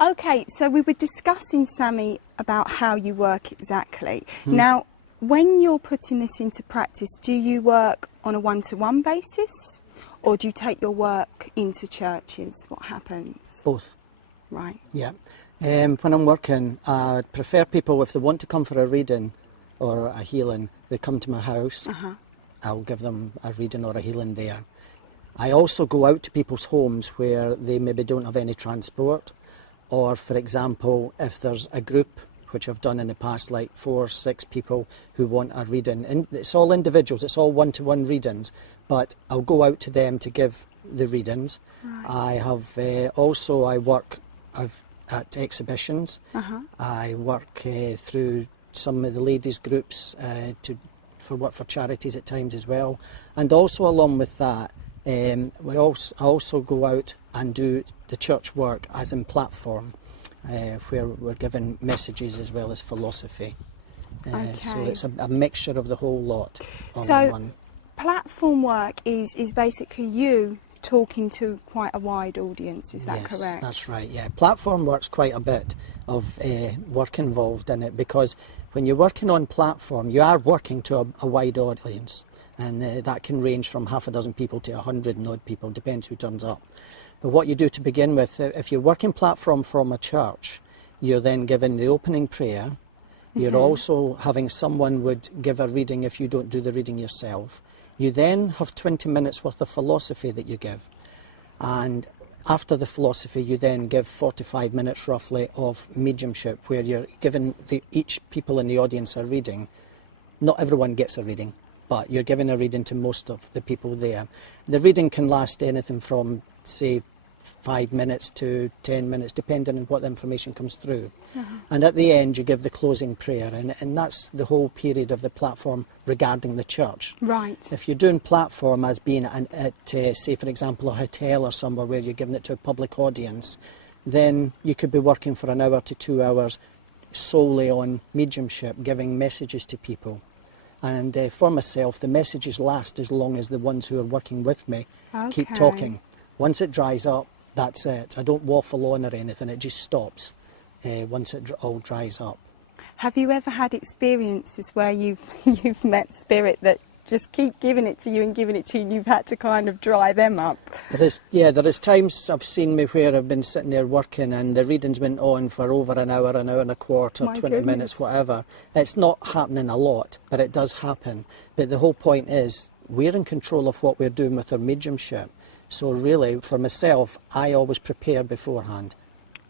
Okay, so we were discussing, Sammy, about how you work exactly. Now, when you're putting this into practice, do you work on a one-to-one basis, or do you take your work into churches? What happens? Both. Right. Yeah. When I'm working, I prefer people, if they want to come for a reading or a healing, they come to my house. I'll give them a reading or a healing there. I also go out to people's homes where they maybe don't have any transport, or, for example, if there's a group, which I've done in the past, like 4 or 6 people who want a reading. And it's all individuals, it's all one-to-one readings, but I'll go out to them to give the readings. Right. I have I work at exhibitions. I work through some of the ladies' groups for work for charities at times as well. And also along with that, I also go out and do the church work as in platform, where we're given messages as well as philosophy. So it's a mixture of the whole lot on one. Platform work is basically you talking to quite a wide audience, is that correct? Yes, that's right, yeah. Platform work's quite a bit of work involved in it, because when you're working on platform, you are working to a wide audience, and that can range from half a dozen people to 100 and odd people, depends who turns up. But what you do to begin with, if you're working platform from a church, you're then given the opening prayer. You're also having someone would give a reading if you don't do the reading yourself. You then have 20 minutes worth of philosophy that you give. And after the philosophy, you then give 45 minutes roughly of mediumship, where you're giving each people in the audience a reading. Not everyone gets a reading, but you're giving a reading to most of the people there. The reading can last anything from, say, 5 minutes to 10 minutes, depending on what the information comes through. And at the end, you give the closing prayer, and that's the whole period of the platform regarding the church. Right. If you're doing platform as being at say, for example, a hotel or somewhere where you're giving it to a public audience, then you could be working for an hour to 2 hours solely on mediumship, giving messages to people. And for myself, the messages last as long as the ones who are working with me keep talking. Once it dries up, that's it. I don't waffle on or anything, it just stops once it all dries up. Have you ever had experiences where you've met spirit that just keep giving it to you and giving it to you, and you've had to kind of dry them up? There is times I've seen me where I've been sitting there working and the readings went on for over an hour and a quarter, 20 minutes, whatever. It's not happening a lot, but it does happen. But the whole point is, we're in control of what we're doing with our mediumship. So really, for myself, I always prepare beforehand.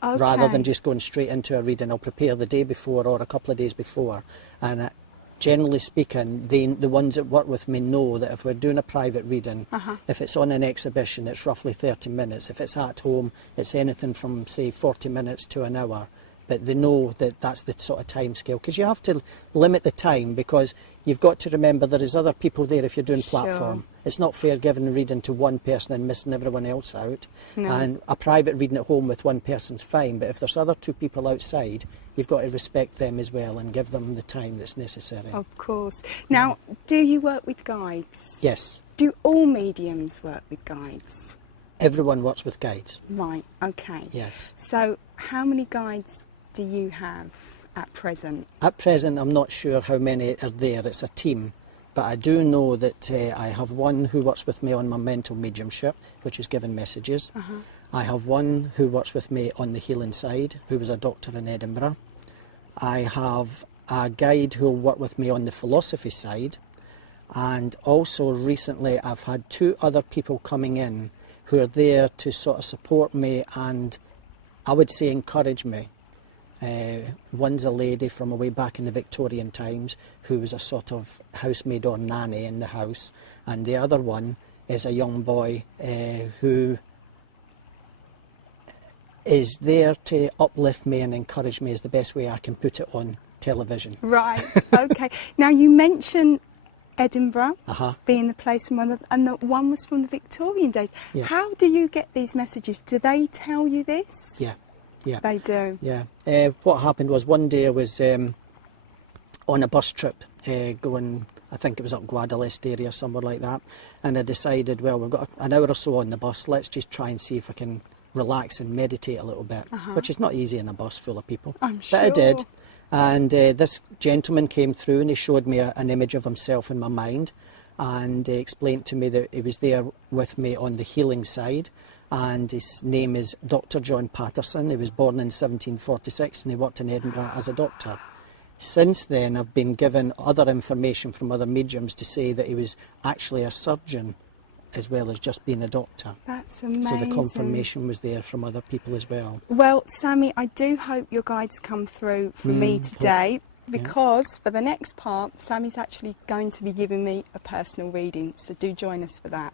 Rather than just going straight into a reading, I'll prepare the day before or a couple of days before. And generally speaking, the ones that work with me know that if we're doing a private reading, if it's on an exhibition, it's roughly 30 minutes. If it's at home, it's anything from, say, 40 minutes to an hour. But they know that that's the sort of time scale, because you have to limit the time, because you've got to remember there is other people there if you're doing platform. It's not fair giving a reading to one person and missing everyone else out. And a private reading at home with one person's fine, but if there's other 2 people outside, you've got to respect them as well and give them the time that's necessary. Of course. Now, do you work with guides? Yes. Do all mediums work with guides? Everyone works with guides. Right, okay. Yes. So how many guides do you have at present? At present, I'm not sure how many are there. It's a team. But I do know that I have one who works with me on my mental mediumship, which is giving messages. I have one who works with me on the healing side, who was a doctor in Edinburgh. I have a guide who will work with me on the philosophy side. And also recently I've had 2 other people coming in who are there to sort of support me and, I would say, encourage me. One's a lady from way back in the Victorian times who was a sort of housemaid or nanny in the house, and the other one is a young boy who is there to uplift me and encourage me, is the best way I can put it on television. Right, okay. Now you mentioned Edinburgh being the place from and the one was from the Victorian days. How do you get these messages? Do they tell you this? Yeah, they do. Yeah. What happened was one day I was on a bus trip going, I think it was up Guadalest area, somewhere like that, and I decided, well, we've got an hour or so on the bus, let's just try and see if I can relax and meditate a little bit, which is not easy in a bus full of people. I'm sure. But I did. And this gentleman came through and he showed me an image of himself in my mind, and he explained to me that he was there with me on the healing side, and his name is Dr. John Patterson. He was born in 1746 and he worked in Edinburgh as a doctor. Since then I've been given other information from other mediums to say that he was actually a surgeon as well as just being a doctor. That's amazing. So the confirmation was there from other people as well. Well, Sammy, I do hope your guides come through for me today, because for the next part, Sammy's actually going to be giving me a personal reading, so do join us for that.